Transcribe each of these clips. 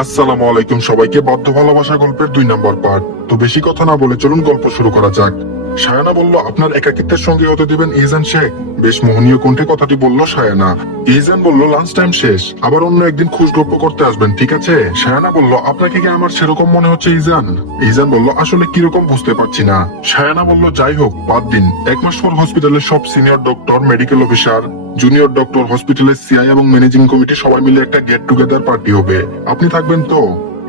আসসালামু আলাইকুম সবাইকে। বাধ্য ভালোবাসা গল্পের 2 নম্বর পার্ট। তো বেশি কথা না বলে চলুন গল্প শুরু করা যাক। সায়ানা বলল, আপনার একাকিত্বের সঙ্গে হতে দিবেন ইজান শেখ? বেশ মোহনীয় কণ্ঠে কথাটি বলল সায়ানা। ইজান বলল, লাঞ্চ টাইম শেষ, আবার অন্য একদিন খুশ গল্প করতে আসবেন, ঠিক আছে? সায়ানা বলল, আপনাকে কি আমার সেরকম মনে হচ্ছে ইজান? ইজান বলল, আসলে কিরকম বুঝতে পারছি না। সায়ানা বলল, যাই হোক, বাদ দিন। 1 মাস পর হসপিটালের সব senior doctor, medical officer, junior doctor, হসপিটালের সিআই এবং ম্যানেজিং কমিটি সবাই মিলে একটা গেট টুগেদার পার্টি হবে। আপনি থাকবেন তো?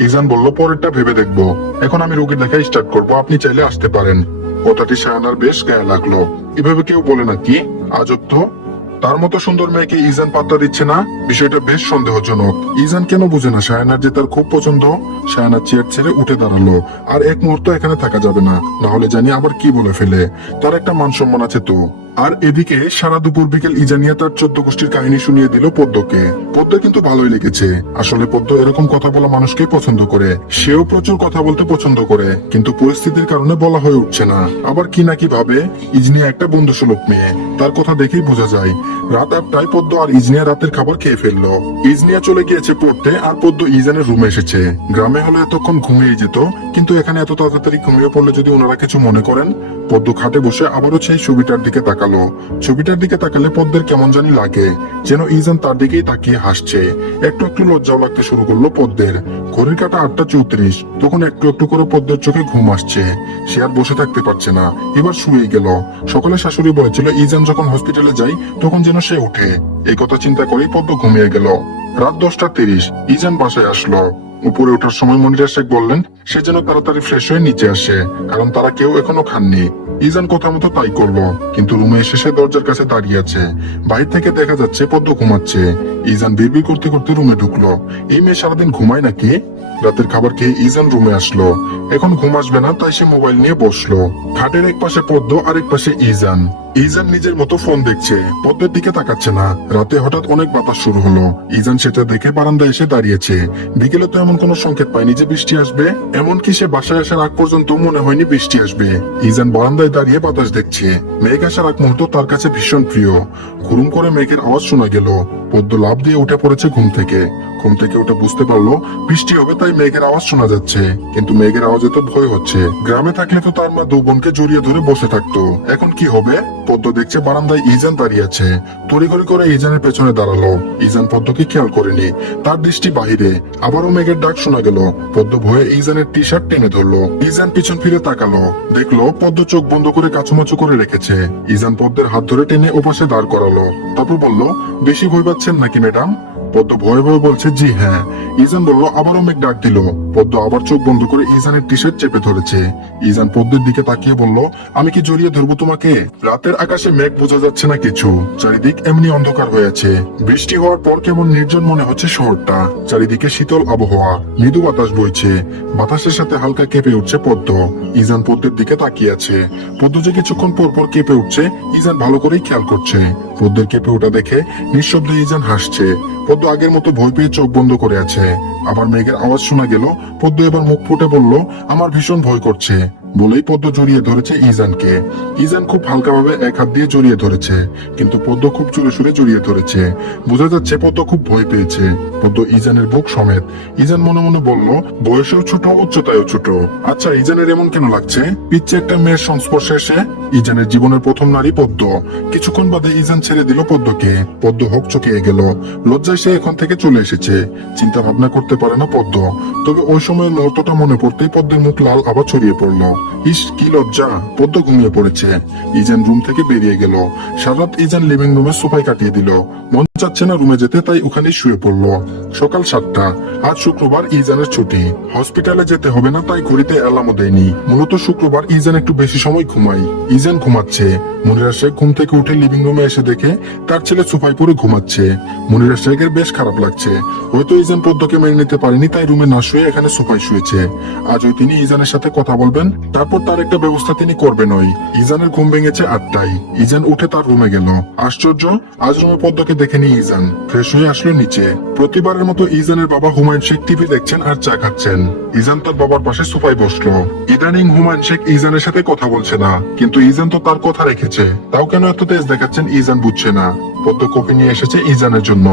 ইজান বলল, পরেরটা ভেবে দেখবো। এখন আমি রোগী দেখা স্টার্ট করব, আপনি চাইলে আসতে পারেন। কথাটি সায়ানার বেশ গায়ে লাগলো। এভাবে কেউ বলে নাকি? আজব তো। তার মতো সুন্দর মেয়েকে ইজান পাত্তা দিচ্ছে না, বিষয়টা বেশ সন্দেহজনক। ইজান কেন বুঝে না সায়ানার যে তার খুব পছন্দ? সায়ানা চেয়ার ছেড়ে উঠে দাঁড়ালো। আর এক মুহূর্ত এখানে থাকা যাবে না, না হলে জানি আবার কি বলে ফেলে। তার একটা মান সম্মান আছে তো। আর এদিকে সারা দুপুর বিকেল ইজানিয়া তার 14 গোষ্ঠীর কাহিনী শুনিয়ে দিল পদ্মকে। পদ্ম কিন্তু ভালোই লেগেছে। আসলে পদ্ম এরকম কথা বলা মানুষকে পছন্দ করে। সেও প্রচুর কথা বলতে পছন্দ করে, কিন্তু পরিস্থিতির কারণে বলা হয়ে উঠছে না। আবার কি নাকি ভাবে। ইজনিয়া একটা বন্ধুসুলভ মেয়ে, তার কথা দেখেই বোঝা যায়। রাত 8টায় পদ্ম আর ইজনিয়া রাতের খাবার খেয়ে ফেললো। ইজনিয়া চলে গিয়েছে পড়তে, আর পদ্ম ইজানের রুমে এসেছে। গ্রামে হলে এতক্ষণ ঘুমিয়ে যেত, কিন্তু এখানে এত তাড়াতাড়ি ঘুমিয়ে পড়লে যদি ওনারা কিছু মনে করেন। পদ্ম খাটে বসে আবারও সেই ছবিটার দিকে তাকালো। ছবিটার দিকে তাকালে পদ্মের কেমন জানি লাগে, যেন ইজান তার দিকেই তাকিয়ে হাসছে। একটু একটু লজ্জাও লাগতে শুরু করলো পদ্মের। ঘড়ির কাঁটা 8টা 34। তখন একটু একটু করে পদ্মের চোখে ঘুম আসছে। সে আর বসে থাকতে পারছে না, এবার শুয়ে গেল। সকালে শাশুড়ি বলেছিল ইজান যখন হসপিটালে যায় তখন যেন সে উঠে। এই কথা চিন্তা করেই পদ্ম ঘুমিয়ে গেল। রাত 10টা 30। ইজান বাসায় আসলো। উপরে ওঠার সময় মনিরা শেখ বললেন সে যেন তাড়াতাড়ি ফ্রেশ হয়ে নিচে আসে, কারণ তারা কেউ এখনো খাননি। ইজান কথা মতো তাই করলো, কিন্তু রুমে এসে সে দরজার কাছে দাঁড়িয়ে আছে। বাইরে থেকে দেখা যাচ্ছে পদ্ম ঘুমাচ্ছে। ইজান বিড়বিড় করতে করতে রুমে ঢুকলো। এই মেয়ে সারাদিন ঘুমায় নাকি? রাতের খাবার খেয়ে ইজান রুমে আসলো। এখন ঘুম আসবে না, তাই সে মোবাইল নিয়ে বসলো। খাটের এক পাশে পদ্ম আর এক পাশে ইজান। ইজান নিজের মতো ফোন দেখছে, পদ্মের দিকে তাকাচ্ছে না। রাতে হঠাৎ অনেক বাতাস শুরু হলো। ইজান সেটা দেখে বারান্দায় এসে দাঁড়িয়েছে। বিকেলে তো এমন কোনো সংকেত পায়নি যে বৃষ্টি আসবে। এমনকি সে বাসায় আসার আগ পর্যন্ত মনে হয়নি বৃষ্টি আসবে। ইজান বারান্দায় দাঁড়িয়ে বাতাস দেখছে। মেঘ আসার আগ মুহূর্ত তার কাছে ভীষণ প্রিয়। ঘুরুম করে মেঘের আওয়াজ শোনা গেল। পদ্ম লাফ দিয়ে উঠে পড়েছে ঘুম থেকে। ঘুম থেকে উঠে বুঝতে পারলো বৃষ্টি হবে, তাই মেঘের আওয়াজ শোনা যাচ্ছে। কিন্তু মেঘের আওয়াজে তো ভয় হচ্ছে। গ্রামে থাকলে তো তার মা 2 বোনকে জড়িয়ে ধরে বসে থাকতো, এখন কি হবে? পদ্ম দেখছে বারান্দায় ইজান দাঁড়িয়ে আছে। তড়িঘড়ি করে ইজানের পেছনে দাঁড়ালো। ইজান পদ্মকে খেয়াল করেনি, তার দৃষ্টি বাহিরে। আবারও মেঘের ডাক শোনা গেল। পদ্ম ভয়ে ইজানের টি শার্ট টেনে ধরলো। ইজান পিছন ফিরে তাকালো, দেখলো পদ্ম চোখ বন্ধ করে কাচুমাচু করে রেখেছে। ইজান পদ্মের হাত ধরে টেনে ওপাশে দাঁড় করালো। তারপর বলল, বেশি ভয় পাচ্ছেন নাকি ম্যাডাম? পদ্ম ভয়ে ভয়ে বলছে, জি হ্যাঁ। ইজান বলল, আবারও মেঘ ডাক দিল। পদ্ম আবার চোখ বন্ধ করে ইজানের টি শার্ট চেপে ধরেছে। ইজান পদ্মের দিকে তাকিয়ে বলল, আমি কি জড়িয়ে ধরবো তোমাকে? রাতের আকাশে মেঘ বোঝা যাচ্ছে না কিছু। চারিদিক এমনি অন্ধকার হয়ে আছে। বৃষ্টি হওয়ার পর কেমন নির্জন মনে হচ্ছে শহরটা। চারিদিকে শীতল আবহাওয়া, মৃদু বাতাস বইছে। বাতাসের সাথে হালকা কেঁপে উঠছে পদ্ম। ইজান পদ্মের দিকে তাকিয়ে আছে। পদ্ম যে কিছুক্ষণ পর পর কেঁপে উঠছে, ইজান ভালো করেই খেয়াল করছে। পদ্মের কেঁপে ওঠা দেখে নিঃশব্দে ইজান হাসছে। পদ্ম আগের মতো ভয় পেয়ে চোখ বন্ধ করে আছে। আবার মেঘের আওয়াজ শোনা গেল। পদ্ম এবার মুখ ফুটে বলল, আমার ভীষণ ভয় করছে। বলেই পদ্ম জড়িয়ে ধরেছে ইজানকে। ইজান খুব হালকাভাবে এক হাত দিয়ে জড়িয়ে ধরেছে, কিন্তু পদ্ম খুব জোরে সুরে জড়িয়ে ধরেছে। বোঝা যাচ্ছে পদ্ম খুব ভয় পেয়েছে। পদ্ম ইজানের বুক সমেত। ইজান মনে মনে বলল, বয়সেও ছোট, উচ্চতায়ও ছোট। আচ্ছা, ইজানের এমন কেন লাগছে? পিচ্ছে একটা মেয়ের সংস্পর্শে এসে। ইজানের জীবনের প্রথম নারী পদ্ম। কিছুক্ষণ বাদে ইজান ছেড়ে দিল পদ্মকে। পদ্ম হোক চকিয়ে গেল। লজ্জায় সে এখন থেকে চলে এসেছে। চিন্তা ভাবনা করতে পারে না পদ্ম। তবে ওই সময়ের মুহূর্তটা মনে পড়তেই পদ্মের মুখ লাল আবার ছড়িয়ে পড়লো। ইস, কি লজ্জা! পদ্ম ঘুমিয়ে পড়েছে। ইজান রুম থেকে বেরিয়ে গেল। সারাত ইজান লিভিং রুমে সোফায় কাটিয়ে দিল। মন চাচ্ছে না রুমে যেতে, তাই ওখানেই শুয়ে পড়লো। সকাল 7টা। আজ শুক্রবার, ইজানের ছুটি। হসপিটালে যেতে হবে না, তাই ঘড়িতে অ্যালার্মও দেয়নি। মূলত শুক্রবার ইজান একটু বেশি সময় ঘুমায়। ইজান ঘুমাচ্ছে। মনিরা শেখ ঘুম থেকে উঠে লিভিং রুমে এসে দেখে তার ছেলে সোফায় পড়ে ঘুমাচ্ছে। মনিরা শেখের বেশ খারাপ লাগছে। হয়তো ইজান পদ্মকে মেনে নিতে পারেনি, তাই রুমে না শুয়ে এখানে সোফায় শুয়েছে। আজও তিনি ইজানের সাথে কথা বলবেন, তারপর তার একটা ব্যবস্থা তিনি করবেনই। ইজানের ঘুম ভেঙেছে 8টায়। ইজান উঠে তার রুমে গেল। আশ্চর্য, আজ রুমে পদ্মকে দেখেনি ইজান। ফ্রেশ হয়ে আসলো নিচে। প্রতিবারের মতো ইজানের বাবা হুমায়ুন শেখ টিভি দেখছেন আর চা খাচ্ছেন। ইজান তার বাবার পাশে সোফায় বসলো। ইদানিং হুমায়ুন শেখ ইজানের সাথে কথা বলছে না, কিন্তু ইজান তো তার কথা রেখেছে। তাও কেন এত তেজ দেখাচ্ছেন ইজান বুঝছে না। পদ্ম কফি নিয়ে এসেছে ইজানের জন্য।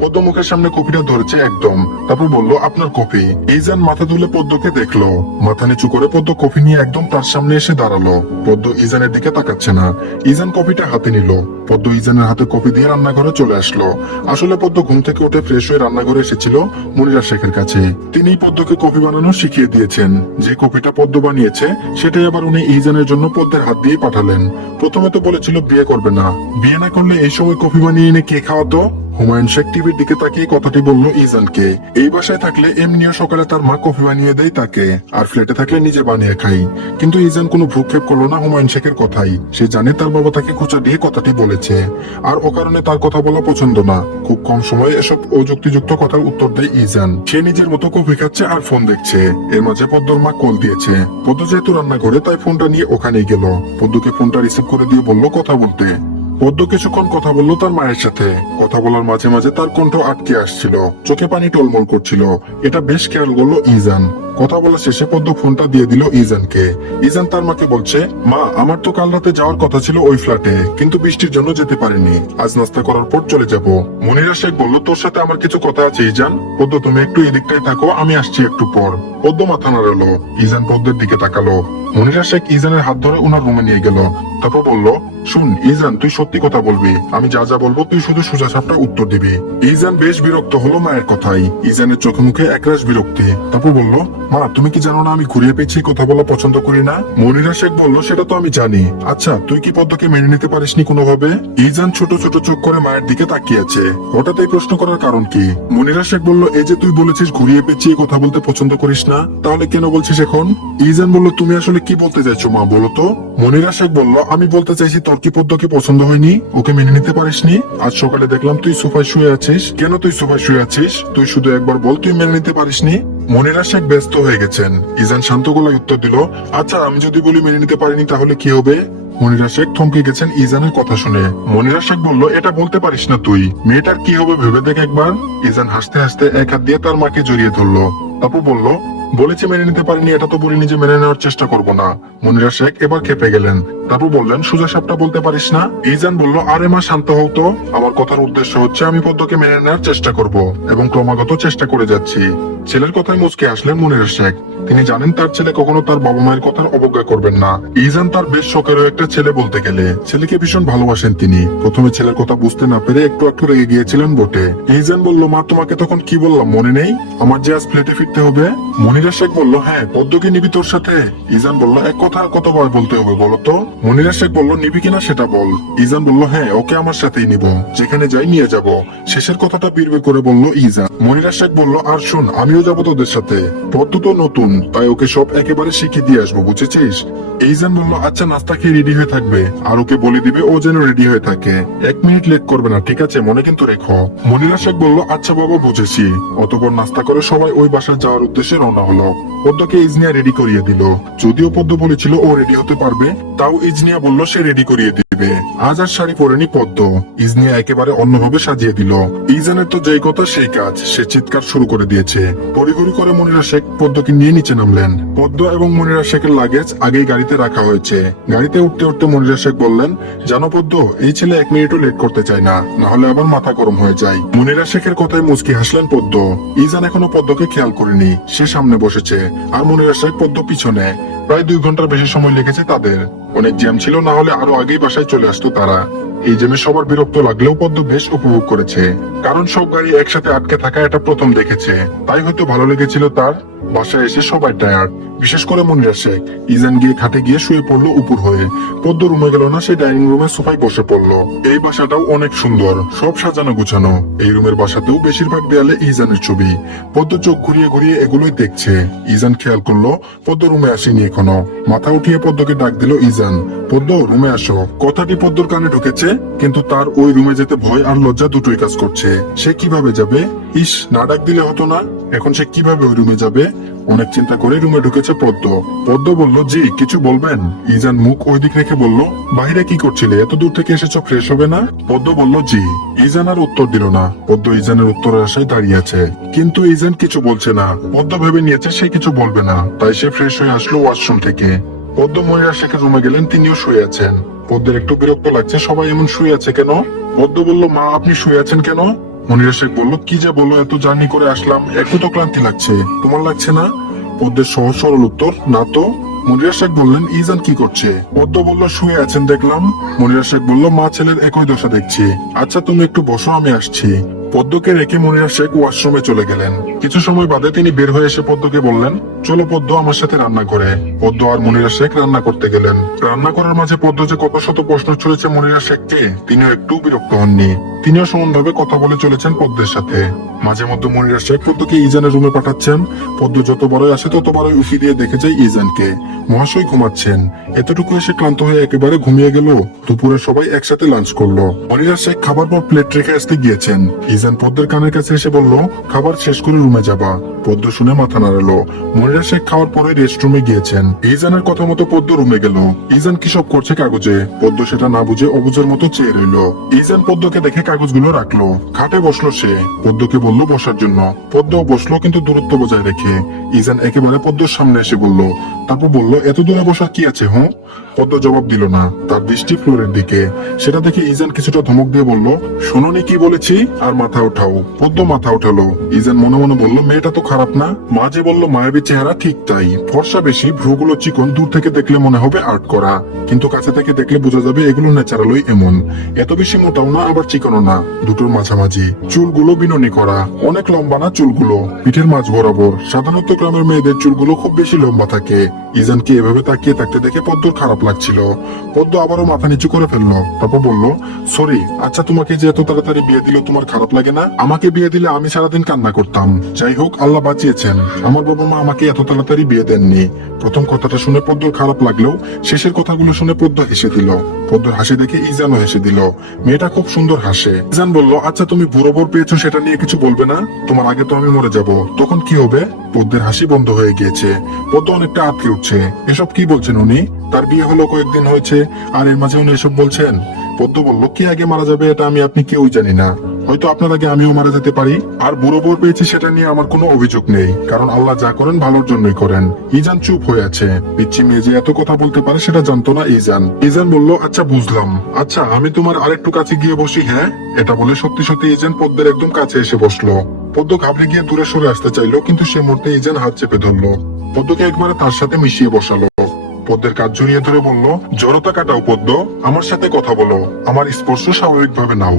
পদ্ম মুখের সামনে কফিটা ধরেছে একদম, তারপর বলল আপনার কফি। ইজান মাথা তুলে পদ্মকে দেখলো, মাথা নিচু করে পদ্ম কফি নিয়ে একদম তার সামনে এসে দাঁড়ালো। পদ্ম ইজানের দিকে তাকাচ্ছে না। ইজান কফিটা হাতে নিল। পদ্ম ইজানের হাতে কফি দিয়ে রান্নাঘরে চলে আসলো। আসলে পদ্ম ঘুম থেকে উঠে ফ্রেশ হয়ে রান্নাঘরে এসেছিল মনিরা শেখের কাছে। তিনি পদ্মকে কফি বানানো শিখিয়ে দিয়েছেন। যে কফিটা পদ্ম বানিয়েছে সেটাই আবার উনি ইজানের জন্য পদ্মের হাত দিয়ে পাঠালেন। প্রথমে তো বলেছিল বিয়ে করবে না, বিয়ে না করলে এই সময় কফি বানিয়ে এনে কে খাওয়াতো। হুমায়ুন শেখ টিভির দিকে তাকিয়ে কথাটি বলল ইজানকে। এই বাসায় থাকলে এমনিও সকালে তার মা কফি বানিয়ে দেয় তাকে, আর ফ্ল্যাটে থাকলে নিজে বানিয়ে খাই। কিন্তু ইজান কোনো ভ্রুক্ষেপ করলো না হুমায়ুন শেখের কথাই। সে জানে তার বাবা তাকে খোঁচা দিয়ে কথাটি বলেছে, আর ও কারণে তার কথা বলা পছন্দ না। খুব কম সময়ে এসব অযুক্তিযুক্ত কথার উত্তর দেয় ইজান। সে নিজের মতো কফি খাচ্ছে আর ফোন দেখছে। এর মাঝে পদ্মর মা কল দিয়েছে। পদ্ম যেহেতু রান্না করে তাই ফোনটা নিয়ে ওখানেই গেল। পদ্মকে ফোনটা রিসিভ করে দিয়ে বলল কথা বলতে। পদ্ম কিছুক্ষণ কথা বললো তার মায়ের সাথে। কথা বলার মাঝে মাঝে তার কণ্ঠ আটকে আসছিল, চোখে পানি টলমল করছিল। এটা বেশ খেয়াল করলো ইজান। কথা বলা শেষে পদ্ম ফোনটা দিয়ে দিল ইজানকে। ইজান তার মাকে বলছে, মা আমার তো কাল রাতে যাওয়ার কথা ছিল ওই ফ্ল্যাটে, কিন্তু বৃষ্টির জন্য যেতে পারিনি। আজ নাস্তা করার পর চলে যাব। মনিরা শেখ বলল, তোর সাথে আমার কিছু কথা আছে ইজান। পদ্ম তুমি একটু এদিকটায় থাকো, আমি আসছি একটু পর। পদ্ম মাথা নাড়ালো। ইজান পদ্মের দিকে তাকালো। মনিরা শেখ ইজানের হাত ধরে ওনার রুমে নিয়ে গেল। তারপর বলল, শুন ইজান, তুই সত্যি কথা বলবি। আমি যা যা বলবো তুই শুধু সোজা সাপটা উত্তর দিবি। ইজান বেশ বিরক্ত হলো মায়ের কথাই। ইজানের চোখে মুখে একরাশ বিরক্তি। তারপর বলল, মা তুমি কি জানো না আমি ঘুরিয়ে পেয়েছি কথা বলা পছন্দ করি না? মনিরা শেখ বলল, সেটা তো আমি জানি। আচ্ছা তুই কি পদ্মকে মেনে নিতে পারিসনি কোনোভাবে? ইজান ছোট ছোট চোখ করে মায়ের দিকে তাকিয়ে আছে। হঠাৎ এই প্রশ্ন করার কারণ কি? মনিরা শেখ বলল, এই যে তুই বলেছিস ঘুরিয়ে পেঁচিয়ে কথা বলতে পছন্দ করিস না, তাহলে কেন বলছিস এখন? ইজান বলল, তুমি আসলে কি বলতে চাইছো মা বলো তো? মনিরা শেখ বলল, আমি বলতে চাইছি তোর কি পদ্মকে পছন্দ হয়নি? ওকে মেনে নিতে পারিসনি? আজ সকালে দেখলাম তুই সোফায় শুয়ে আছিস। কেন তুই সোফায় শুয়ে আছিস? তুই শুধু একবার বল তুই মেনে নিতে পারিসনি। মনিরা শেখ ব্যস্ত হয়ে গেছেন। ইজান শান্ত গলায় উত্তর দিল, আচ্ছা আমি যদি বলি মেনে নিতে পারিনি তাহলে কি হবে? মনিরা শেখ থমকে গেছেন ইজানের কথা শুনে। মনিরা শেখ বলল, এটা বলতে পারিস না তুই? মেয়েটার কি হবে ভেবে দেখ একবার। ইজান হাসতে হাসতে এক হাত দিয়ে তার মাকে জড়িয়ে ধরলো। তারপর বলল, বলেছে মেনে নিতে পারিনি, এটা তো বলিনি যে মেনে নেওয়ার চেষ্টা করব না। মনিরা শেখ এবার খেপে গেলেন। তারপর বললেন, সোজা সাপটা বলতে পারিস না? ইজান বলল, আরে মা শান্ত হও তো। আমার কথার উদ্দেশ্য হচ্ছে আমি পদ্মকে মেনে নেওয়ার চেষ্টা করব এবং ক্রমাগত চেষ্টা করে যাচ্ছি। ছেলের কথায় মুচকে আসলেন মনিরা শেখ। তিনি জানেন তার ছেলে কখনো তার বাবা মায়ের কথার অবজ্ঞা করবেন না। ইজান তার বেশ শখেরও একটা ছেলে বলতে গেলে। ছেলেকে ভীষণ ভালোবাসেন তিনি। প্রথমে ছেলের কথা বুঝতে না পেরে একটু একটু রেগে গিয়েছিলেন বটে। ইজান বলল, মা তোমাকে তখন কি বললাম মনে নেই? আমার যে আজ ফ্ল্যাটে ফিরতে হবে। মনিরা শেখ বলল, হ্যাঁ পদ্মকে নিবি তোর সাথে? ইজান বলল, এক কথা আর কতবার বলতে হবে বলো তো? মনিরা শেখ বলল, নিবি কিনা সেটা বল। ইজান বলল, হ্যাঁ ওকে আমার সাথেই নিব, যেখানে যাই নিয়ে যাব। শেষের কথাটা বিড়বিড় করে বলল ইজান। মনিরা শেখ বলল, আর শোন আমিও যাবো তোদের সাথে। পদ্ম তো নতুন, তাই ওকে সব একেবারে শিখিয়ে দিয়ে আসবো, বুঝেছিস? ইজান বলল, আচ্ছা নাস্তা খেয়ে রেডি হয়ে থাকবে, আর ওকে বলে দিবে ও যেন রেডি হয়ে থাকে। 1 মিনিট লেট করবে না, ঠিক আছে? মনে কিন্তু রেখো। মনিরা শেখ বলল, আচ্ছা বাবা বুঝেছি। অতঃপর নাস্তা করে সবাই ওই বাসায় যাওয়ার উদ্দেশ্যে রওনা হলো। পদ্মকে ইজনিয়া রেডি করিয়ে দিল। যদিও পদ্ম বলেছিল ও রেডি হতে পারবে, তাও ইজনিয়া বলল সে রেডি করিয়ে দিবে। আজ আর শাড়ি পরেনি পদ্ম। ইজনিয়া একেবারে অন্যভাবে সাজিয়ে দিল। ইজানের তো যেই কথা সেই কাজ। সে চিৎকার শুরু করে দিয়েছে। তড়িঘড়ি করে মনিরা শেখ পদ্মকে নিয়ে নিচে নামলেন। পদ্ম এবং মনিরা শেখের লাগেজ আগেই গাড়িতে রাখা হয়েছে। গাড়িতে উঠতে উঠতে মনিরা শেখ বললেন, জানো পদ্ম, এই ছেলে 1 মিনিটও লেট করতে চায় না, না হলে আবার মাথা গরম হয়ে যায়। মনিরা শেখের কথায় মুচকি হাসলেন পদ্ম। ইজান এখনো পদ্মকে খেয়াল করেনি। সে সামনে বসেছে আর মনিরা শেখ পদ্ম পিছনে। প্রায় 2 ঘন্টার বেশি সময় লেগেছে তাদের। অনেক জ্যাম ছিল, না হলে আরো আগেই বাসায় চলে আসতো তারা। এই জ্যামে সবার বিরক্ত লাগলেও পদ্ম বেশ উপভোগ করেছে, কারণ সব গাড়ি একসাথে আটকে থাকা এটা প্রথম দেখেছে। তাই হয়তো ভালো লেগেছিল তার। বাসায় এসে সবাই টায়ার্ড, বিশেষ করে মনিরা শেখ। ইজান গিয়ে খাটে গিয়ে শুয়ে পড়লো উপর হয়ে। পদ্ম রুমে গেল না, সে ডাইনিং রুমে সোফায় বসে পড়লো। এই বাসাটাও অনেক সুন্দর, সব সাজানো গুছানো। এই রুমের বাসাতেও বেশিরভাগ দেয়ালে ইজানের ছবি। পদ্ম চোখ ঘুরিয়ে ঘুরিয়ে এগুলোই দেখছে। ইজান খেয়াল করলো পদ্ম রুমে আসেনি এখনো। মাথা উঠিয়ে পদ্মকে ডাক দিল ইজান, পদ্ম রুমে আসো। কথাটি পদ্মর কানে ঢুকেছে, কিন্তু তার ওই রুমে যেতে ভয় আর লজ্জা দুটোই কাজ করছে। সে কিভাবে যাবে? ইস, না ডাক দিলে হতো না। এখন সে কিভাবে ওই রুমে যাবে? অনেক চিন্তা করে রুমে ঢুকেছে পদ্ম। পদ্ম বলল, জি কিছু বলবেন? ইজান মুখ ওই দিক রেখে বলল, বাইরে কি করছিলে? এত দূর থেকে এসেছো, ফ্রেশ হবে না? পদ্ম বলল, জি। ইজান আর উত্তর দিল না। পদ্ম ইজানের উত্তরের আশায় দাঁড়িয়ে আছে, কিন্তু ইজান কিছু বলছে না। পদ্ম ভেবে নিয়েছে সে কিছু বলবে না, তাই সে ফ্রেশ হয়ে আসলো ওয়াশরুম থেকে। পদ্ম মনিরা শেখের রুমে গেলেন, তিনিও শুয়ে আছেন। পদ্মের একটু বিরক্ত লাগছে, সবাই এমন শুয়ে আছে কেন? পদ্ম বলল, মা আপনি শুয়ে আছেন কেন? মনিরা শেখ বলল, কি যে বলো, এত জার্নি করে আসলাম, একটু তো ক্লান্তি লাগছে, তোমার লাগছে না? পদ্মের সহজ সরল উত্তর, না তো। মনিরা শেখ বললেন, ইজান কি করছে? পদ্ম বলল, শুয়ে আছেন দেখলাম। মনিরা শেখ বলল, মা ছেলের একই দশা দেখছি। আচ্ছা তুমি একটু বসো, আমি আসছি। পদ্মকে রেখে মনিরা শেখ ওয়াশরুমে চলে গেলেন। কিছু সময় বাদে তিনি বের হয়ে এসে পদ্মকে বললেন, চলো পদ্ম, আমার সাথে রান্না করে। পদ্ম আর মনিরা শেখ রান্না করতে গেলেন। রান্না করার মাঝে পদ্ম যে কত শত প্রশ্ন ছুড়েছে মনিরা শেখকে, তিনিও একটু বিরক্ত হননি। তিনিও সমানভাবে কথা বলে চলেছেন পদ্মের সাথে। মাঝে মধ্যে মনিরা শেখ পদ্মকে ইজানের রুমে পাঠাচ্ছেন। পদ্ম যত বড়ই আসে তত বড়ই উফি দিয়ে দেখে যায় ইজানকে। মহাশয় ঘুমাচ্ছেন। এতটুকু এসে ক্লান্ত হয়ে একেবারে ঘুমিয়ে গেল। দুপুরে সবাই একসাথে লাঞ্চ করলো। মনিরা শেখ খাবার পর প্লেট রেখে আসতে গিয়েছেন। ইজান পদ্মের কানের কাছে এসে বলল, খাবার শেষ করে রুমে যাবা। পদ্ম শুনে মাথা নাড়ালো। মনিরা শেখ খাওয়ার পরে রেস্টরুমে গিয়েছেন। ইজানের কথা মতো পদ্ম রুমে গেল। ইজান কি সব করছে কাগজে? পদ্ম সেটা না বুঝে অবুঝের মতো চেয়ে রইল। ইজান পদ্মকে দেখে কাগজগুলো রাখলো। খাটে বসলো সে। পদ্মকে বলল বসার জন্য। পদ্মও বসলো, কিন্তু দূরত্ব বজায় রেখে। ইজান একেবারে পদ্মর সামনে এসে বলল, তারপর বলল, এত দূরে বসার কি আছে? হুঁ। পদ্ম জবাব দিল না। তার দৃষ্টি ফ্লোরের দিকে। সেটা দেখে ইজান কিছুটা ধমক দিয়ে বলল, শোনোনি কি বলেছি? আর মাথা উঠাও। পদ্ম মাথা উঠালো। ইজান মনে মনে বলল, মেয়েটা তো খারাপ না। মা যে বলল মায়াবী চেহারা, ঠিক তাই। ফর্সা বেশি, ভ্রুগুলো চিকন, দূর থেকে দেখলে মনে হবে আর্ট করা, কিন্তু কাছে থেকে দেখলে বোঝা যাবে এগুলো ন্যাচারালই এমন। এত বেশি মোটাও না, আবার চিকনও না, দুটোর মাঝামাঝি। চুলগুলো বিনুনি করা, অনেক লম্বা না চুলগুলো, পিঠের মাঝ বরাবর। সাধারণত গ্রামের মেয়েদের চুলগুলো খুব বেশি লম্বা থাকে। ইজানকে এভাবে তাকিয়ে থাকতে দেখে পদ্মর খারাপ লাগছিল। পদ্ম আবারও মাথা নিচু করে ফেললো। তারপর বলল, সরি। আচ্ছা তোমাকে যে এত তাড়াতাড়ি বিয়ে দিল, তোমার খারাপ লাগে না? আমাকে বিয়ে দিলে আমি সারাদিন কান্না করতাম। যাই হোক, আল্লাহ বাঁচিয়েছেন। আমার বাবা মা আমাকে এত তাড়াতাড়ি বিয়ে দেননি। প্রথম কথাটা শুনে পদ্মর খারাপ লাগলেও শেষের কথাগুলো শুনে পদ্ম হেসে দিল। পদ্মর হাসি দেখে ইজানও হেসে দিল। মেয়েটা খুব সুন্দর হাসে। ইজান বলল, আচ্ছা তুমি বুড়ো বর পেয়েছো, সেটা নিয়ে কিছু বলবে না? তোমার আগে তো আমি মরে যাব, তখন কি হবে? পদ্মের হাসি বন্ধ হয়ে গিয়েছে। পদ্ম অনেকটা আটকে উঠছে। এসব কি বলছেন উনি? তার বিয়ে হলো কয়েকদিন হয়েছে, আর এর মাঝে উনি এসব বলছেন? পদ্ম বলল, কে আগে মারা যাবে এটা আমি আপনি কেউই জানি না। হয়তো আপনার আগে আমিও মারা যেতে পারি। আর বুড়ো বর পেয়েছি সেটা নিয়ে আমার কোনো অভিযোগ নেই, কারণ আল্লাহ যা করেন ভালোর জন্যই করেন। ইজান চুপ হয়ে আছে। পিচ্ছি মেয়ে যে এত কথা বলতে পারে সেটা জানতো না ইজান। ইজান বলল, আচ্ছা বুঝলাম। আচ্ছা আমি তোমার আরেকটু কাছে গিয়ে বসি, হ্যাঁ? এটা বলে সত্যি সত্যি ইজান পদ্মের একদম কাছে এসে বসলো। পদ্ম ঘাবড়ে গিয়ে দূরে সরে আসতে চাইলো, কিন্তু সে মুহূর্তে ইজান হাত চেপে ধরলো। পদ্মকে একবারে তার সাথে মিশিয়ে বসালো। পদ্মের কাজ জড়িয়ে ধরে বলল, জড়তা কাটাও পদ্ম, আমার সাথে কথা বলো, আমার স্পর্শ স্বাভাবিকভাবে নাও।